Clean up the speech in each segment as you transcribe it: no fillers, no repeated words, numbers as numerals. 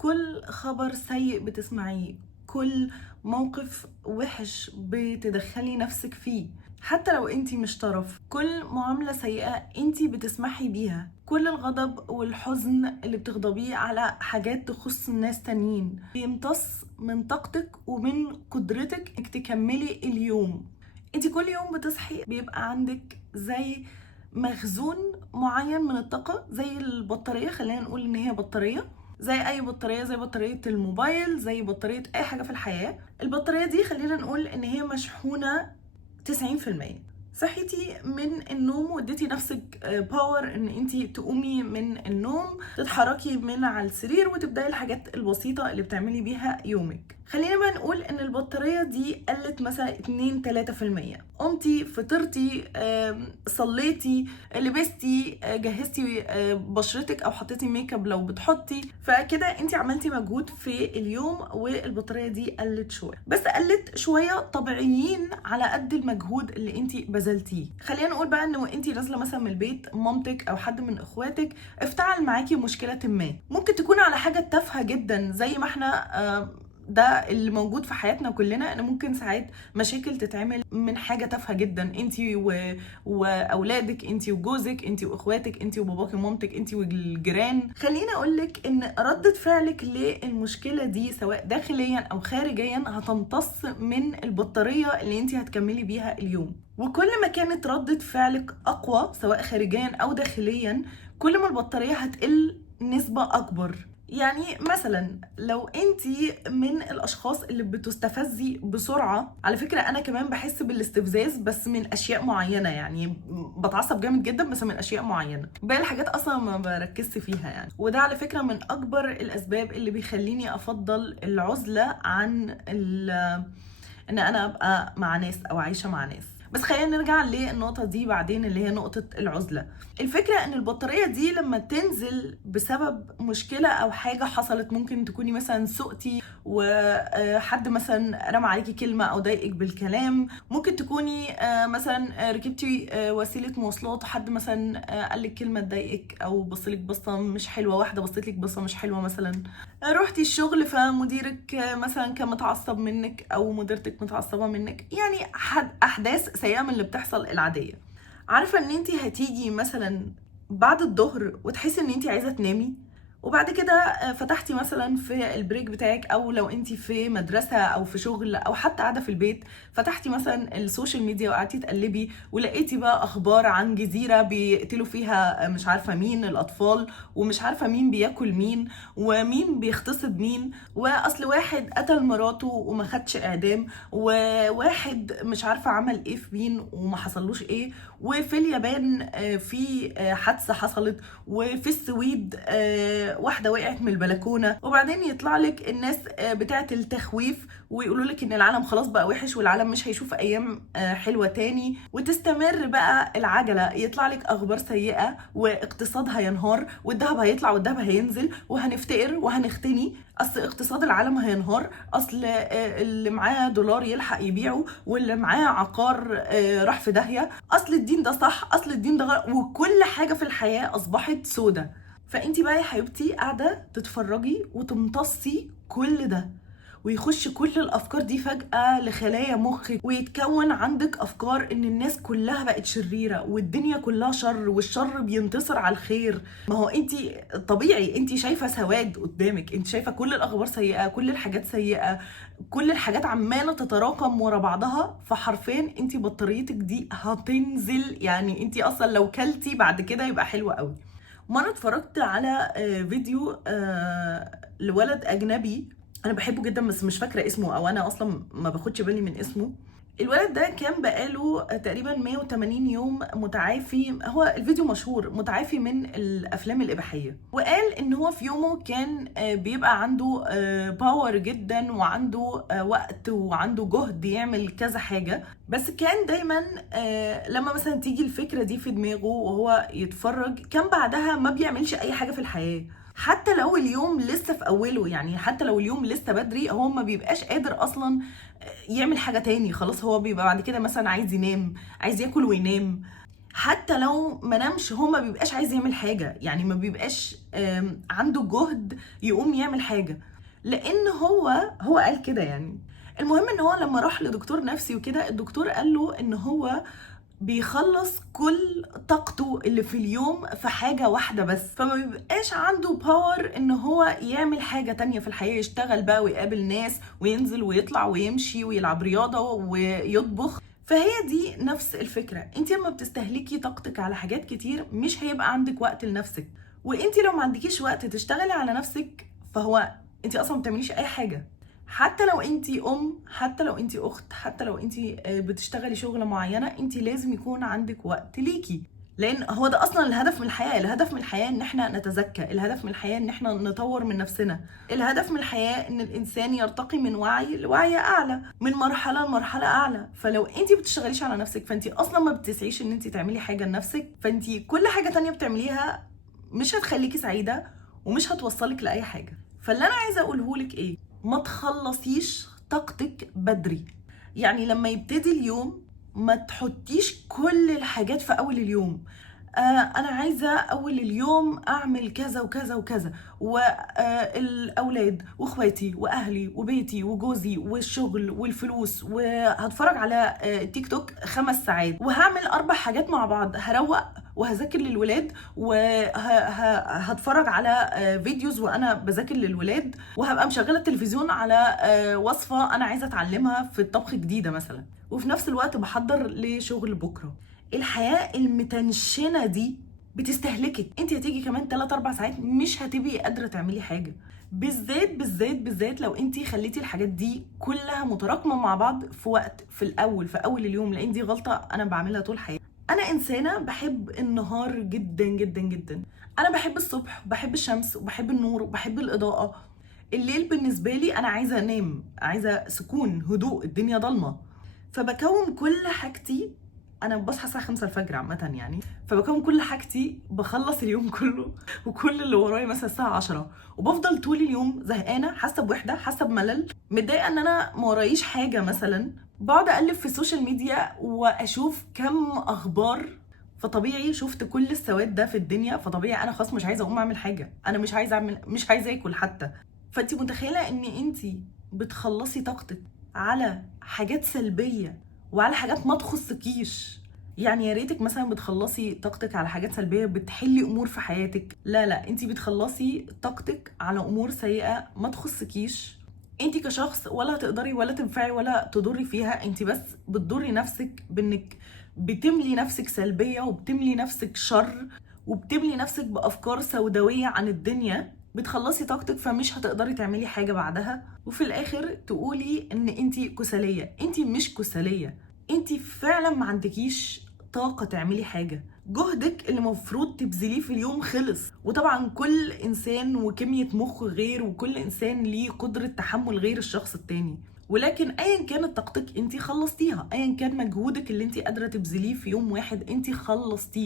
كل خبر سيء بتسمعيه، كل موقف وحش بتدخلي نفسك فيه، حتى لو انتي مش طرف، كل معاملة سيئة انتي بتسمحي بيها، كل الغضب والحزن اللي بتغضبيه على حاجات تخص الناس تانيين بيمتص من طاقتك ومن قدرتك انك تكملي اليوم. انتي كل يوم بتصحي بيبقى عندك زي مخزون معين من الطاقة، زي البطارية، خلينا نقول ان هي بطارية، زي اي بطاريه، زي بطاريه الموبايل، زي بطاريه اي حاجه في الحياه. البطاريه دي خلينا نقول ان هي مشحونه 90%. صحيتي من النوم واديتي نفسك باور ان انتي تقومي من النوم، تتحركي من على السرير وتبداي الحاجات البسيطه اللي بتعملي بيها يومك. خلينا بقى نقول ان البطاريه دي قلت مثلا 2-3%. قمتي، فطرتي، صليتي، لبستي، جهزتي بشرتك او حطيتي ميك اب لو بتحطي، فكده انت عملتي مجهود في اليوم والبطاريه دي قلت شويه، بس قلت شويه طبيعيين على قد المجهود اللي انت بذلتيه. خلينا نقول بقى ان انت نازله مثلا من البيت، مامتك او حد من اخواتك افتعل معاكي مشكله ما، ممكن تكون على حاجه تافهه جدا، زي ما احنا ده اللي موجود في حياتنا كلنا، ان ممكن ساعات مشاكل تتعمل من حاجه تافهه جدا، انتي واولادك، انتي وجوزك، انتي واخواتك، انتي وباباكي ومامتك، انتي والجيران. خليني اقولك ان ردة فعلك للمشكله دي سواء داخليا او خارجيا هتمتص من البطاريه اللي انتي هتكملي بيها اليوم. وكل ما كانت ردة فعلك اقوى سواء خارجيا او داخليا، كل ما البطاريه هتقل نسبه اكبر. يعني مثلا لو انتي من الاشخاص اللي بتستفزي بسرعه، على فكره انا كمان بحس بالاستفزاز بس من اشياء معينه، يعني بتعصب جامد جدا بس من اشياء معينه، باقي الحاجات اصلا ما بركزش فيها يعني. وده على فكره من اكبر الاسباب اللي بيخليني افضل العزله عن ان انا ابقى مع ناس او عايشه مع ناس. بس خلينا نرجع للنقطة دي بعدين، اللي هي نقطة العزلة. الفكرة ان البطارية دي لما تنزل بسبب مشكلة او حاجة حصلت، ممكن تكوني مثلا سقتي وحد مثلا رمى عليكي كلمة او ضايقك بالكلام، ممكن تكوني مثلا ركبتي وسيلة مواصلات وحد مثلا قالك كلمة تضايقك او بصلك بصة مش حلوة، واحدة بصتلك بصة مش حلوة مثلا، روحتي الشغل فمديرك مثلا كان متعصب منك او مديرتك متعصبة منك، يعني احداث سيئة من اللي بتحصل العادية. عارفة ان انتي هتيجي مثلا بعد الظهر وتحسي ان انتي عايزة تنامي، وبعد كده فتحتي مثلا في البريك بتاعك، او لو انتي في مدرسة او في شغل او حتى قاعدة في البيت، فتحتي مثلا السوشيال ميديا وقعدتي تقلبي ولقيتي بقى اخبار عن جزيرة بيقتلوا فيها مش عارفة مين الاطفال، ومش عارفة مين بياكل مين، ومين بيغتصب مين، واصل واحد قتل مراته وما خدش اعدام، وواحد مش عارفة عمل ايه في مين وما حصلوش ايه، وفي اليابان في حادثة حصلت، وفي السويد واحدة وقعت من البلكونة. وبعدين يطلع لك الناس بتاعة التخويف ويقولوا لك ان العالم خلاص بقى وحش والعالم مش هيشوف ايام حلوة تاني، وتستمر بقى العجلة، يطلع لك اخبار سيئة واقتصاد هينهار والذهب هيطلع والذهب هينزل وهنفتقر وهنختني، اصل اقتصاد العالم هينهار، اصل اللي معاه دولار يلحق يبيعه واللي معاه عقار راح في داهية، اصل الدين ده صح، اصل الدين ده غلط، وكل حاجة في الحياة اصبحت سودة. فانتي بقى يا حبيبتي قاعده تتفرجي وتمتصي كل ده، ويخش كل الافكار دي فجأة لخلايا مخك، ويتكون عندك افكار ان الناس كلها بقت شريرة والدنيا كلها شر والشر بينتصر على الخير. ما هو انتي طبيعي انتي شايفة سواد قدامك، انتي شايفة كل الاخبار سيئة، كل الحاجات سيئة، كل الحاجات عمالة تتراكم ورا بعضها، فحرفيا انتي بطاريتك دي هتنزل. يعني انتي اصلا لو كلتي بعد كده يبقى حلو قوي. مرة اتفرجت على فيديو لولد أجنبي أنا بحبه جدا بس مش فاكرة اسمه، أو أنا أصلا ما باخدش بالي من اسمه. الولد ده كان بقاله تقريبا 180 يوم متعافي، هو الفيديو مشهور، متعافي من الافلام الاباحيه، وقال ان هو في يومه كان بيبقى عنده باور جدا وعنده وقت وعنده جهد يعمل كذا حاجه، بس كان دايما لما مثلا تيجي الفكره دي في دماغه وهو يتفرج كان بعدها ما بيعملش اي حاجه في الحياه، حتى لو اليوم لسه في اوله، يعني حتى لو اليوم لسه بدري هو ما بيبقاش قادر اصلا يعمل حاجة تاني، خلاص هو بيبقى بعد كده مثلا عايز ينام، عايز ياكل وينام. حتى لو ما نامش هو ما بيبقاش عايز يعمل حاجه، يعني ما بيبقاش عنده جهد يقوم يعمل حاجه، لان هو قال كده يعني. المهم ان هو لما راح لدكتور نفسي وكده، الدكتور قال له ان هو بيخلص كل طاقته اللي في اليوم في حاجة واحدة بس، فما بيبقاش عنده باور ان هو يعمل حاجة تانية في الحياة، يشتغل بقى ويقابل ناس وينزل ويطلع ويمشي ويلعب رياضة ويطبخ. فهي دي نفس الفكرة، انت لما بتستهلكي طاقتك على حاجات كتير مش هيبقى عندك وقت لنفسك. وانت لو ما عندكيش وقت تشتغلي على نفسك، فهو انت اصلا ما بتعمليش اي حاجة. حتى لو انتي حتى لو انتي اخت، حتى لو انتي بتشتغلي شغلة معينة، انتي لازم يكون عندك وقت ليكي، لان هو ده اصلا الهدف من الحياة. الهدف من الحياة ان احنا نتزكى، الهدف من الحياة ان احنا نطور من نفسنا، الهدف من الحياة ان الانسان يرتقي من وعي لوعي اعلى، من مرحلة لمرحلة اعلى. فلو انتي بتشتغليش على نفسك، فانتي اصلا ما بتسعيش ان انتي تعملي حاجة لنفسك، فانتي كل حاجة تانية بتعمليها مش هتخليكي سعيدة ومش هتوصلك لأي حاجة. فاللي أنا عايزة أقوله لك إيه؟ ما تخلصيش طاقتك بدري. يعني لما يبتدي اليوم ما تحطيش كل الحاجات في أول اليوم. أنا عايزة أول اليوم أعمل كذا وكذا وكذا، والأولاد وإخواتي وأهلي وبيتي وجوزي والشغل والفلوس، وهتفرج على تيك توك 5 ساعات، وهعمل 4 حاجات مع بعض، هروق وهذاكر للولاد، وهتفرج على فيديوز وانا بذاكر للولاد، وهبقى مشغله التلفزيون على وصفه انا عايزه اتعلمها في الطبخ جديده مثلا، وفي نفس الوقت بحضر لشغل بكره. الحياه المتنشنه دي بتستهلكك، انت هتيجي كمان 3 4 ساعات مش هتبقي قادره تعملي حاجه. بالذات بالذات بالذات لو انت خليتي الحاجات دي كلها متراكمه مع بعض في وقت، في اول اليوم، لان دي غلطه انا بعملها طول حياتي. انا انسانه بحب النهار جدا جدا جدا. انا بحب الصبح وبحب الشمس وبحب النور وبحب الاضاءه. الليل بالنسبه لي انا عايزه انام، عايزه سكون، هدوء، الدنيا ضلمه. فبكون كل حاجتي، انا بصحى الساعه 5 الفجر عامه يعني، فبكون كل حاجتي، بخلص اليوم كله وكل اللي ورايا مثلا الساعه 10، وبفضل طول اليوم زهقانه، حاسه بوحده، حاسه بملل، متضايقه ان انا ما ورايش حاجه مثلا. بقعد اقلب في السوشيال ميديا واشوف كم اخبار، فطبيعي شفت كل السواد ده في الدنيا، فطبيعي انا خلاص مش عايزه اقوم اعمل حاجه، انا مش عايزه اكل حتى. فانت متخيله ان انت بتخلصي طاقتك على حاجات سلبيه وعلى حاجات ما تخصكيش؟ يعني يا ريتك مثلا بتخلصي طاقتك على حاجات سلبيه بتحلي امور في حياتك، لا لا، انت بتخلصي طاقتك على امور سيئه ما تخصكيش. انت كشخص ولا هتقدري ولا تنفعي ولا تضري فيها، انت بس بتضري نفسك بانك بتملي نفسك سلبيه، وبتملي نفسك شر، وبتملي نفسك بافكار سوداويه عن الدنيا. بتخلصي طاقتك فمش هتقدري تعملي حاجه بعدها، وفي الاخر تقولي ان انت كسليه. انت مش كسليه، انت فعلا ما عندكيش طاقه تعملي حاجه. جهدك اللي المفروض تبذليه في اليوم خلص. وطبعا كل انسان وكميه مخ غير، وكل انسان ليه قدره تحمل غير الشخص التاني، ولكن ايا كانت طاقتك انت خلصتيها، ايا كان مجهودك اللي انت قادره تبذليه في يوم واحد انت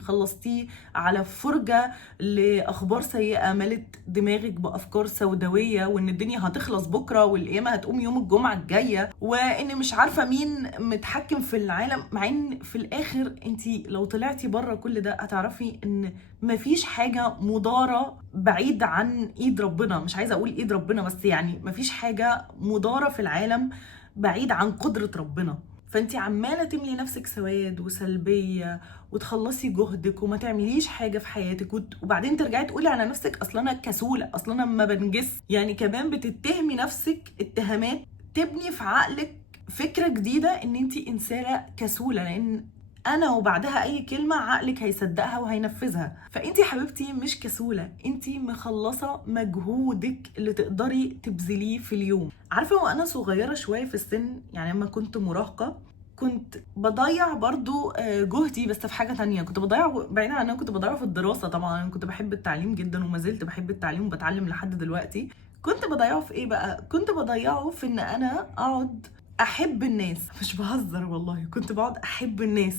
خلصتيه على فرجه لاخبار سيئه ملت دماغك بافكار سوداويه، وان الدنيا هتخلص بكره، والقيامه هتقوم يوم الجمعه الجايه، وان مش عارفه مين متحكم في العالم. مع ان في الاخر انت لو طلعتي بره كل ده هتعرفي ان مفيش حاجه مضاره بعيد عن ايد ربنا. مش عايزه اقول ايد ربنا، بس يعني مفيش حاجه مضاره في العالم بعيد عن قدره ربنا. فانت عماله تملي نفسك سواد وسلبيه وتخلصي جهدك وما تعمليش حاجه في حياتك، وبعدين ترجعي تقولي على نفسك اصلا انا كسوله، اصلا انا ما بنجز. يعني كمان بتتهمي نفسك اتهامات تبني في عقلك فكره جديده ان انت انسانه كسوله، لان انا وبعدها اي كلمه عقلك هيصدقها وهينفذها. فانتي حبيبتي مش كسوله، انتي مخلصه مجهودك اللي تقدري تبذليه في اليوم. عارفه وانا صغيره شويه في السن، يعني لما كنت مراهقه، كنت بضيع برضو جهدي بس في حاجه تانية. كنت بضيع بعيدا عن انا كنت بضيعه في الدراسه، طبعا انا كنت بحب التعليم جدا وما زلت بحب التعليم وبتعلم لحد دلوقتي. كنت بضيعه في ايه بقى؟ كنت بضيعه في ان انا اقعد احب الناس. مش بهزر والله، كنت بقعد احب الناس.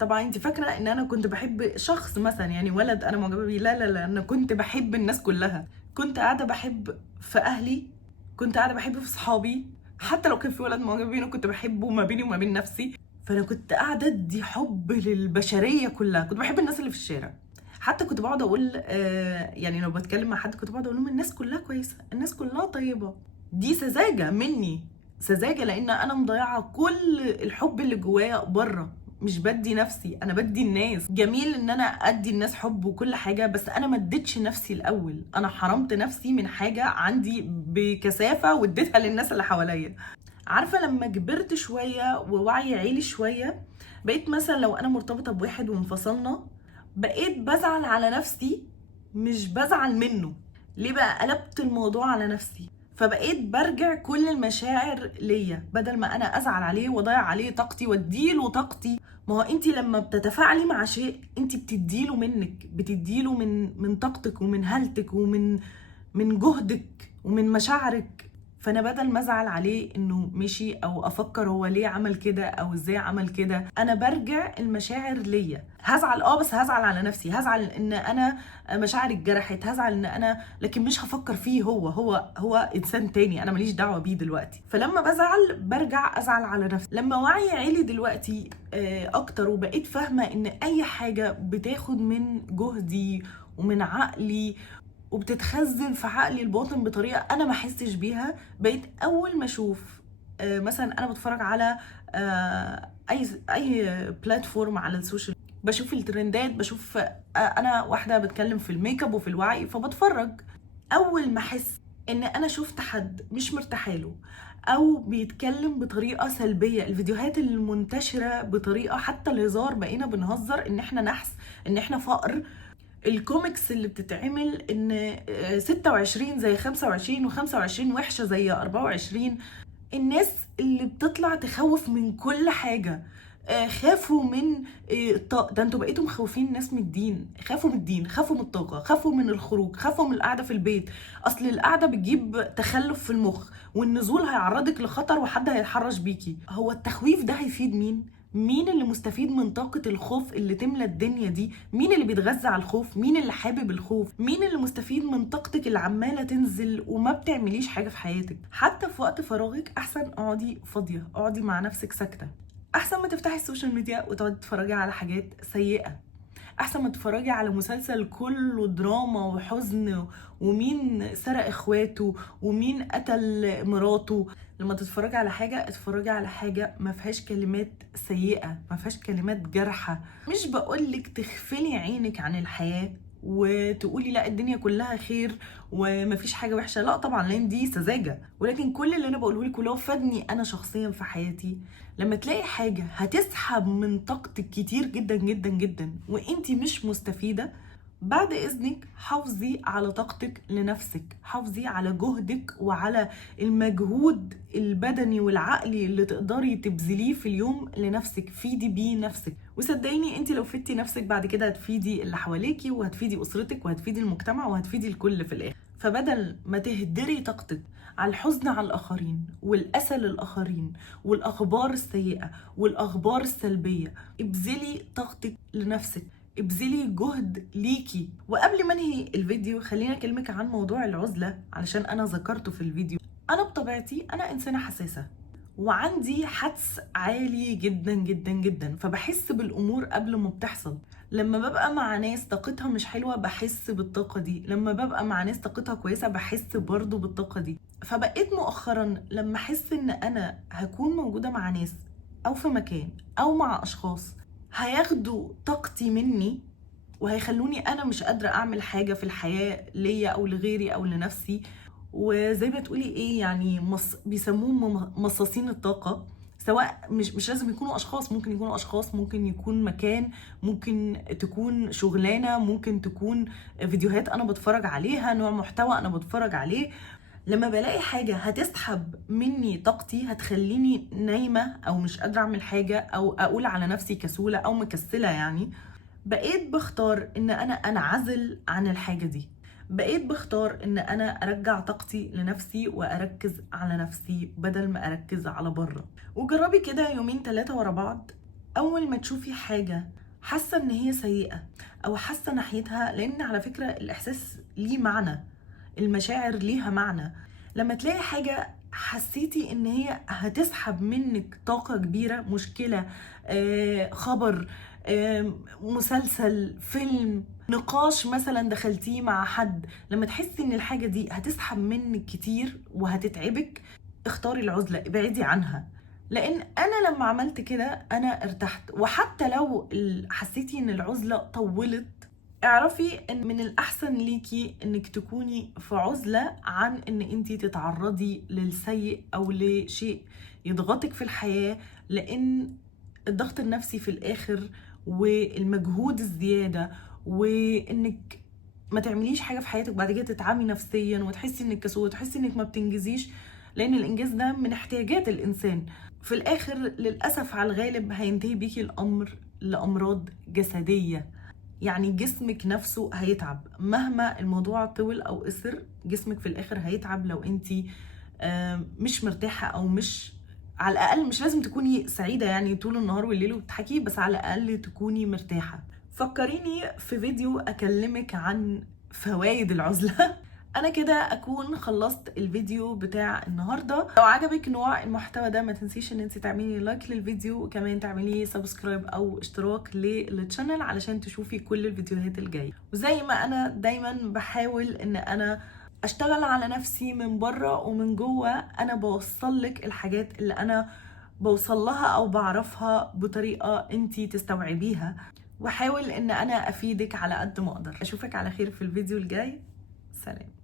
طبعا انت فاكره ان انا كنت بحب شخص مثلا، يعني ولد انا معجبه بيه، لا لا لا، انا كنت بحب الناس كلها. كنت قاعده بحب في اهلي، كنت قاعده بحب في صحابي، حتى لو كان في ولد معجب بيه انا كنت بحبه ما بيني وما بين نفسي. فانا كنت قاعده ادي حب للبشريه كلها، كنت بحب الناس اللي في الشارع. حتى كنت بقعد اقول يعني لو بتكلم مع حد كنت بقعد اقول لهم الناس كلها كويسه، الناس كلها طيبه. دي سذاجه مني، سذاجه، لان انا مضيعه كل الحب اللي جوايا بره. مش بدي نفسي، انا بدي الناس. جميل ان انا ادي الناس حب وكل حاجه، بس انا ما اديتش نفسي الاول. انا حرمت نفسي من حاجه عندي بكثافه واديتها للناس اللي حواليا. عارفه لما كبرت شويه ووعي عيلي شويه، بقيت مثلا لو انا مرتبطه بواحد وانفصلنا، بقيت بزعل على نفسي، مش بزعل منه. ليه بقى قلبت الموضوع على نفسي؟ فبقيت برجع كل المشاعر ليا، بدل ما انا ازعل عليه واضيع عليه طاقتي واديله طاقتي. ما هو انت لما بتتفاعلي مع شيء انت بتديله منك، بتديله من طاقتك ومن هالتك ومن جهدك ومن مشاعرك. فانا بدل ما ازعل عليه انه مشي او افكر هو ليه عمل كده او ازاي عمل كده، انا برجع المشاعر ليا. هزعل بس هزعل على نفسي، هزعل ان انا مشاعري اتجرحت، هزعل ان انا، لكن مش هفكر فيه. هو انسان تاني، انا ماليش دعوه بيه دلوقتي. فلما بزعل برجع ازعل على نفسي. لما وعي عيلي دلوقتي اكتر، وبقيت فاهمه ان اي حاجه بتاخد من جهدي ومن عقلي وبتتخزن في عقلي الباطن بطريقه انا ما احسش بيها، بقيت اول ما اشوف مثلا انا بتفرج على اي بلاتفورم على السوشيال، بشوف الترندات، بشوف انا واحده بتكلم في الميك اب وفي الوعي فبتفرج. اول ما احس ان انا شفت حد مش مرتاحه له او بيتكلم بطريقه سلبيه، الفيديوهات المنتشره بطريقه، حتى الهزار بقينا بنهزر ان احنا نحس، ان احنا فقر. الكوميكس اللي بتتعمل ان 26 زي 25 و25 وحشه زي 24. الناس اللي بتطلع تخوف من كل حاجه، خافوا من ده انتوا بقيتوا مخوفين الناس من الدين. خافوا من الدين، خافوا من الطاقه، خافوا من الخروج، خافوا من القعده في البيت. اصل القعده بتجيب تخلف في المخ، والنزول هيعرضك لخطر وحد هيتحرش بيكي. هو التخويف ده هيفيد مين؟ مين اللي مستفيد من طاقة الخوف اللي تملى الدنيا دي؟ مين اللي بيتغذى على الخوف؟ مين اللي حابب الخوف؟ مين اللي مستفيد من طاقتك اللي عمالة تنزل وما بتعمليش حاجة في حياتك؟ حتى في وقت فراغك احسن اقعدي فاضية، اقعدي مع نفسك ساكتة، احسن ما تفتحي السوشيال ميديا وتقعدي تتفرجي على حاجات سيئة، احسن ما تتفرجي على مسلسل كله دراما وحزن ومين سرق اخواته ومين قتل مراته. لما تتفرجي على حاجه اتفرجي على حاجه ما فيهاش كلمات سيئه، ما فيهاش كلمات جارحه. مش بقولك تغفلي عينك عن الحياه وتقولي لا الدنيا كلها خير ومفيش حاجه وحشه، لا طبعا، لان دي سذاجه. ولكن كل اللي انا بقوله لك ولو فادني انا شخصيا في حياتي، لما تلاقي حاجه هتسحب من طاقتك كتير جدا جدا جدا وانتي مش مستفيده، بعد اذنك حافظي على طاقتك لنفسك، حافظي على جهدك وعلى المجهود البدني والعقلي اللي تقدري تبذليه في اليوم لنفسك. فيدي بيه نفسك، وصدقيني انت لو فدتي نفسك بعد كده هتفيدي اللي حواليكي وهتفيدي اسرتك وهتفيدي المجتمع وهتفيدي الكل في الاخر. فبدل ما تهدري طاقتك على الحزن على الاخرين والاسى للاخرين والاخبار السيئه والاخبار السلبيه، ابذلي طاقتك لنفسك، ابذلي جهد ليكي. وقبل ما انهي الفيديو خليني اكلمك عن موضوع العزله، علشان انا ذكرته في الفيديو. انا بطبيعتي انا انسانه حساسه وعندي حدس عالي جدا جدا جدا، فبحس بالامور قبل ما بتحصل. لما ببقى مع ناس طاقتها مش حلوه بحس بالطاقه دي، لما ببقى مع ناس طاقتها كويسه بحس برضو بالطاقه دي. فبقيت مؤخرا لما احس ان انا هكون موجوده مع ناس او في مكان او مع اشخاص هياخدوا طاقتي مني وهيخلوني انا مش قادره اعمل حاجه في الحياه ليا او لغيري او لنفسي، وزي ما تقولي ايه يعني بيسموهم مصاصين الطاقه. سواء مش لازم يكونوا اشخاص، ممكن يكونوا اشخاص، ممكن يكون مكان، ممكن تكون شغلانه، ممكن تكون فيديوهات انا بتفرج عليها، نوع محتوى انا بتفرج عليه. لما بلاقي حاجة هتسحب مني طاقتي، هتخليني نايمة او مش قادرة اعمل حاجة او اقول على نفسي كسولة او مكسلة يعني، بقيت بختار ان انا انعزل عن الحاجة دي. بقيت بختار ان انا ارجع طاقتي لنفسي واركز على نفسي بدل ما اركز على بره. وجربي كده يومين 3 ورا بعض، اول ما تشوفي حاجة حاسة ان هي سيئة او حاسة ناحيتها، لان على فكرة الاحساس ليه معنى، المشاعر ليها معنى. لما تلاقي حاجة حسيتي ان هي هتسحب منك طاقة كبيرة، مشكلة، خبر، مسلسل، فيلم، نقاش مثلا دخلتيه مع حد، لما تحسي ان الحاجة دي هتسحب منك كتير وهتتعبك، اختاري العزلة، ابعدي عنها. لان انا لما عملت كده انا ارتحت. وحتى لو حسيتي ان العزلة طولت، اعرفي ان من الاحسن ليكي انك تكوني في عزلة عن ان انتي تتعرضي للسيء او لشيء يضغطك في الحياة. لان الضغط النفسي في الاخر والمجهود الزيادة وانك ما تعمليش حاجة في حياتك بعد كده تتعبي نفسيا وتحسي انك كسول وتحسي انك ما بتنجزيش، لان الانجاز ده من احتياجات الانسان. في الاخر للاسف على الغالب هينتهي بيكي الامر لامراض جسدية. يعني جسمك نفسه هيتعب مهما الموضوع طول او قصر، جسمك في الاخر هيتعب لو انتي مش مرتاحة او مش، على الاقل مش لازم تكوني سعيدة يعني طول النهار والليل وبتحكي، بس على الاقل تكوني مرتاحة. فكريني في فيديو اكلمك عن فوائد العزلة. انا كده اكون خلصت الفيديو بتاع النهارده. لو عجبك نوع المحتوى ده ما تنسيش ان انت تعملي لايك للفيديو، وكمان تعملي سبسكرايب او اشتراك للشانل علشان تشوفي كل الفيديوهات الجايه. وزي ما انا دايما بحاول ان انا اشتغل على نفسي من بره ومن جوه، انا بوصل لك الحاجات اللي انا بوصل لها او بعرفها بطريقه انت تستوعبيها، واحاول ان انا افيدك على قد ما اقدر. اشوفك على خير في الفيديو الجاي. سلام.